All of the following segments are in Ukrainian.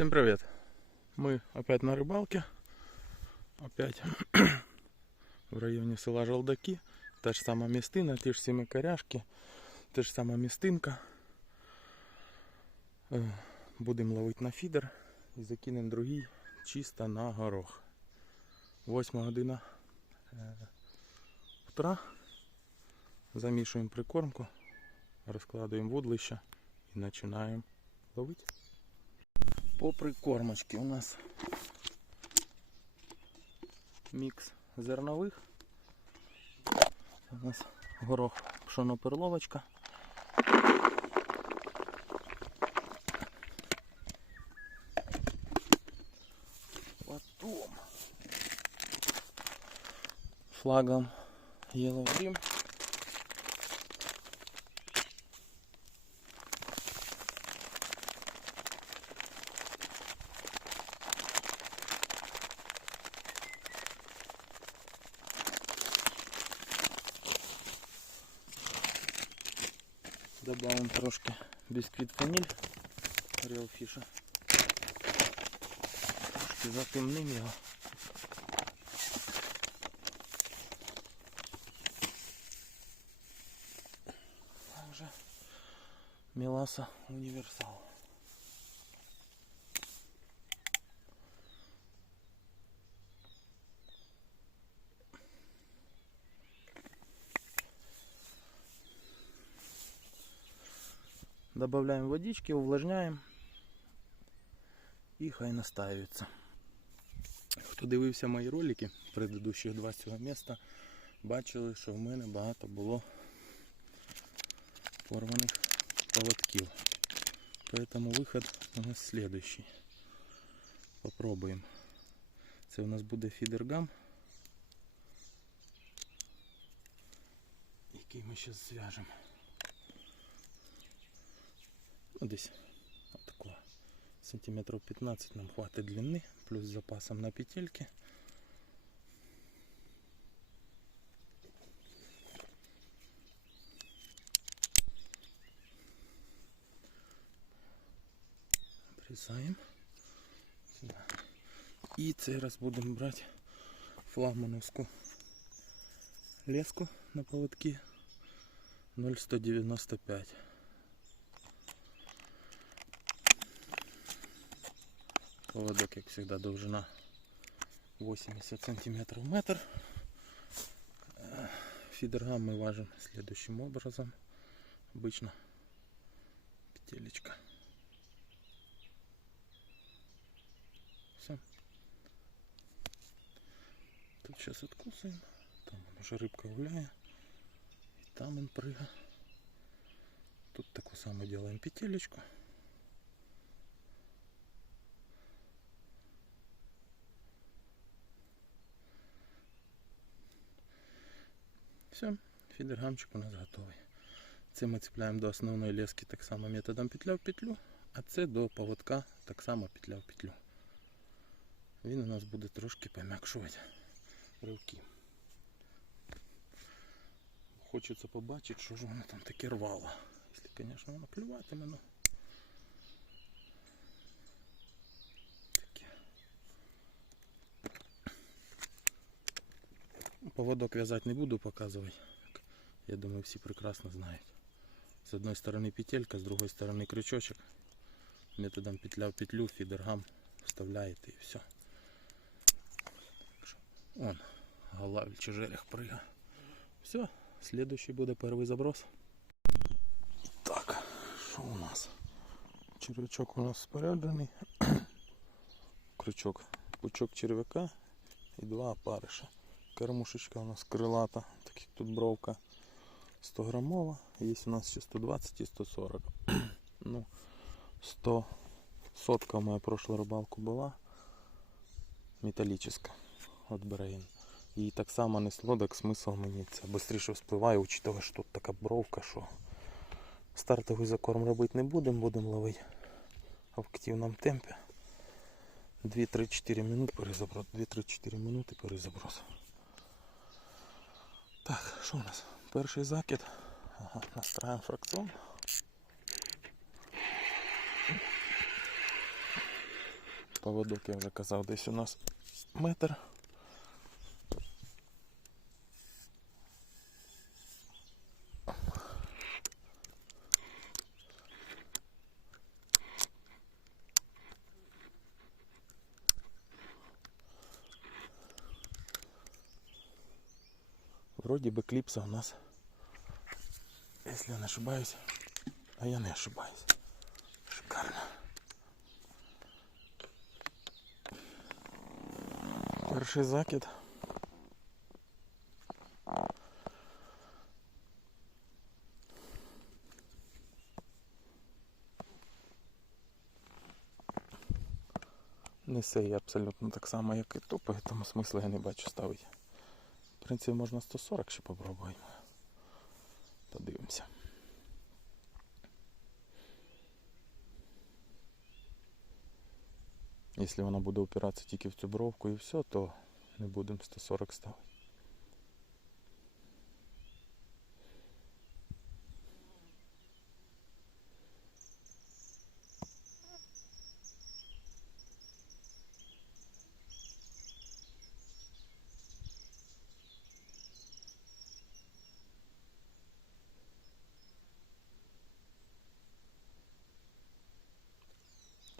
Всем привет! Мы опять на рыбалке. Опять в районе села Желдаки. Та ж сама містина, ті ж сімі коряшки, та ж сама містинка. Е, Будемо ловити на фідер і закинемо другий чисто на горох. Восьма година е, утра. Замішуємо прикормку, розкладуємо вудлище і починаємо ловити. По прикормочці у нас мікс зернових. У нас горох пшоноперловочка. Потом флагом Yellow Dream. Добавим трошки бісквіт ваніль Реалфіша. Трошки затемним його. А вже Міласа Добавляем водички, увлажняем і хай настаються. Хто дивився мої ролики, предыдущих два з цього міста, бачили, що в мене багато було порваних поводків. Поэтому виход у нас следующий. Попробуємо. Це у нас буде фідергам, який ми зараз зв'яжемо. Ну, десь отакого. Сантиметров 15 нам хватит длины, плюс с запасом на петельки. Обрізаємо. Сюди. І цей раз будемо брати флагмановську леску на поводки 0,195. Поводок, як завжди, довжина 80 сантиметров метр. Фидергам мы важим следующим образом. Обычно петелечка. Все. Тут сейчас откусываем. Там он уже рыбка гуляет. И там он прыгает. Тут такую самую делаем петелечку. Все, фідергамчик у нас готовий. Це ми цепляємо до основної лески так само методом петля в петлю, а це до поводка так само петля в петлю. Він у нас буде трошки пом'якшувати ривки. Хочеться побачити, що ж воно там таке рвало. Якщо, звісно, воно клюватиме, ну. Поводок вязать не буду показывать. Я думаю, все прекрасно знают. С одной стороны петелька, с другой стороны крючочек. Методом петля в петлю фидергам вставляете и все. Он, голова в чужелях прыга. Все, следующий буде перший заброс. Так, що у нас? Червячок у нас споряджений. Крючок, пучок червяка і два опариша. Кормушечка у нас крилата, так як тут бровка 100 грамова. Є у нас ще 120 і 140. ну, 100 сотка моя прошлая рыбалку була металлическая от Брейн. І так само не слодок, смисл мені це швидше вспливає, учитывая, що тут така бровка, що стартовий закорм робити не будемо, будемо ловити в активному темпі. 2-3-4 минути перезаброс. 2-3-4 минути перезаброс. Так, що у нас? Перший закид. Ага, настраємо фракцион. Поводок я вже казав, десь у нас метр. Вроде бы клипса у нас, если я не ошибаюсь, а я не ошибаюсь. Шикарно. Перший закид. Несе її абсолютно так само, як і тупо, тому смисла я не бачу ставити. Принципі, можна 140 ще попробуємо. Подивимося. Якщо вона буде опиратися тільки в цю бровку і все, то не будемо 140 ставити.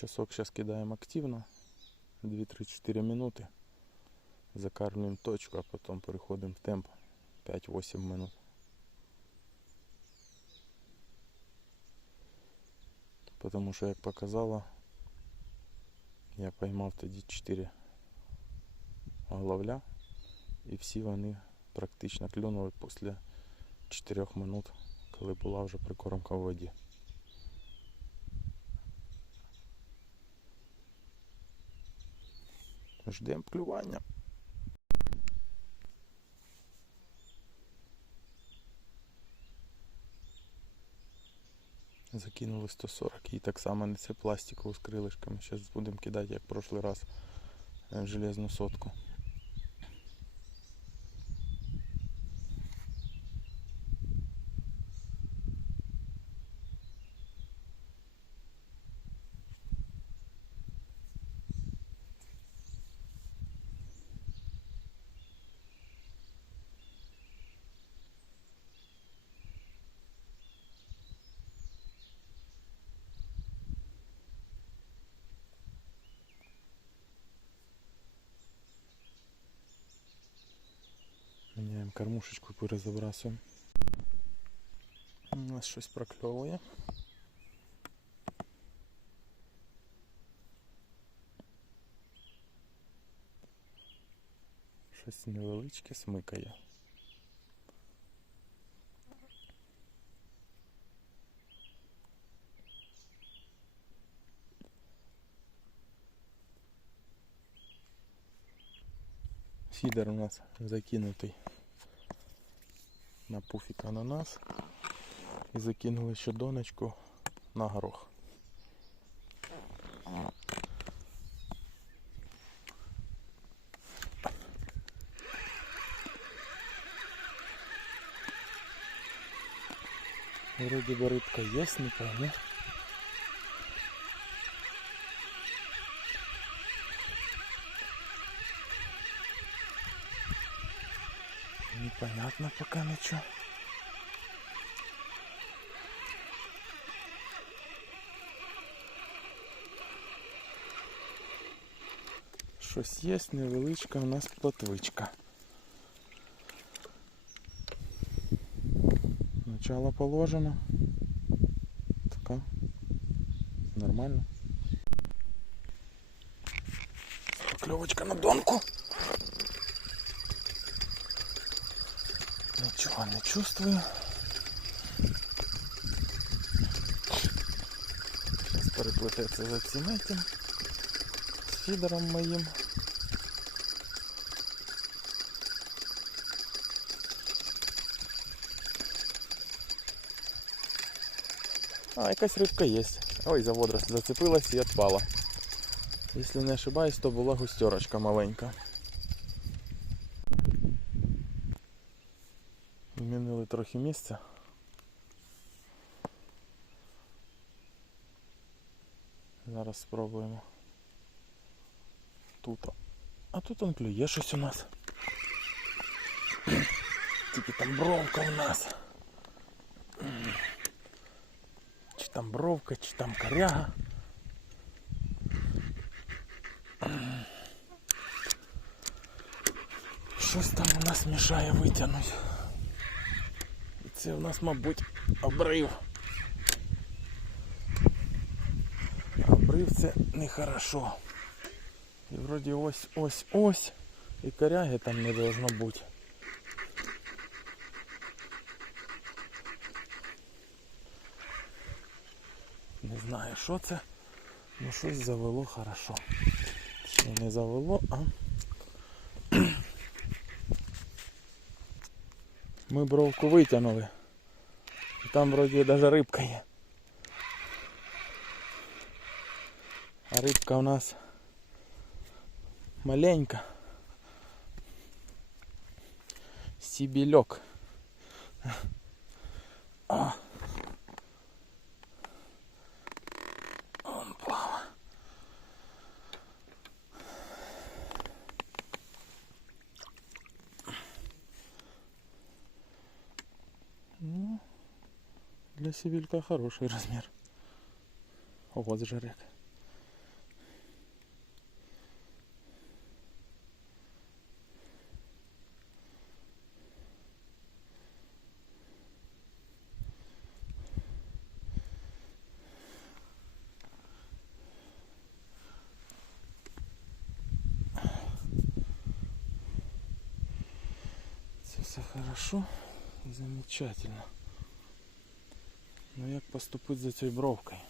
Часок сейчас кидаем активно. 2-3-4 минуты. Закармливаем точку, а потом переходим в темп 5-8 минут. Потому що, як показало, я поймав тоді 4 головля і всі вони практично клюнули після 4 минут, коли була вже прикормка в воді. Ждемо клювання. Закинули 140 і так само несе пластикову з крилишками. Зараз будемо кидати, як в прошлий раз, е, железну сотку. Кормушечку, перезабрасуємо. У нас щось прокльовує. Щось невеличке смикає. Фідер у нас закинутий на пуфік ананас. І закинули ще донечку на горох. Вроде бы рыбка есть, не пойму. Непонятно пока ничего. Щось є, невеличка у нас плотвичка. Начало положено. Така. Нормально. Покльовочка на донку. Нічого не чувствую. Зараз переплететься за цим этим. З фідером моїм. А, якась рибка є. Ой, за водоросль зацепилась і відпала. Якщо не ошибаюсь, то була густерочка маленька. трохи місця. Зараз спробуємо тут. А тут он клює щось у нас. Тільки там бровка у нас. Чи там бровка, чи там коряга. Щось там у нас мішає витягнути. Це у нас, мабуть, обрив. Обрив це нехорошо. І вроді ось ось ось. І коряги там не должно бути. Не знаю, що це, ну щось завело хорошо. Ще не завело, а ми бровку витягнули. І там вроді навіть рибка є. А рибка у нас маленька. Сибельок. А. для сибелька хороший размер. Вот жарек. Все хорошо замечательно. Ну як поступити за цією бровкою?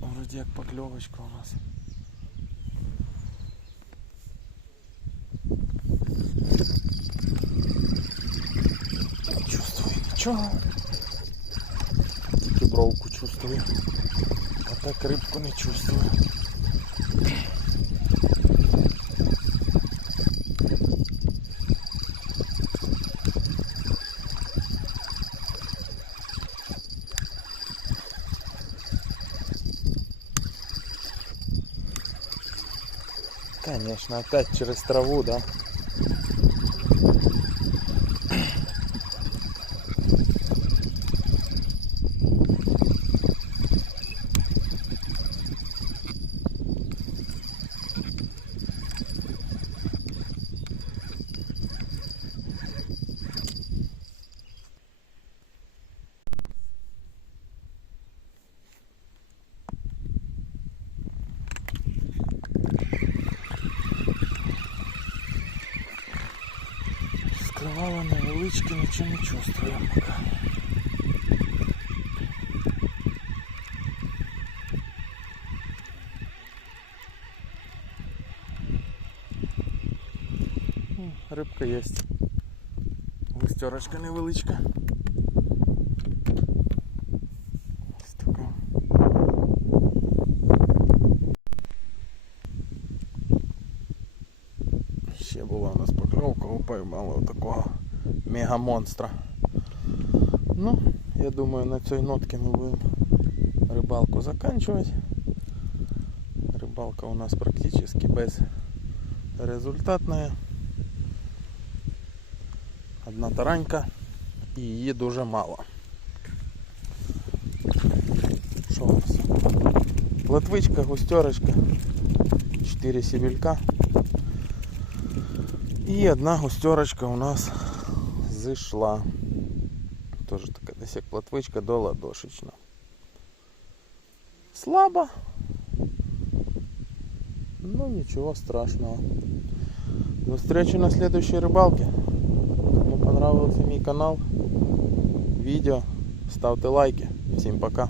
Вроді як покльовочка у нас. Чувствую нічого. Тільки бровку чувствую. А так рибку не чувствую. Опять через траву, да? Скривала невеличке, нічого не чувствую поки. Рибка є. Густерочка невеличка. Ще була у нас покльовка, упоймали такого мегамонстра. Ну, я думаю, на цій нотці ми будемо рибалку заканчивать. Рыбалка у нас практически безрезультатная. Одна таранька і її дуже мало. Що у нас? Латвичка, густерочка, 4 сибелька. І одна густерочка у нас зійшла. Тоже така десь як платвичка до ладошечна. Слабо. Ну ничего страшного. До встречи на следующей рыбалке. Кому понравился мой канал, видео, ставьте лайки. Всем пока.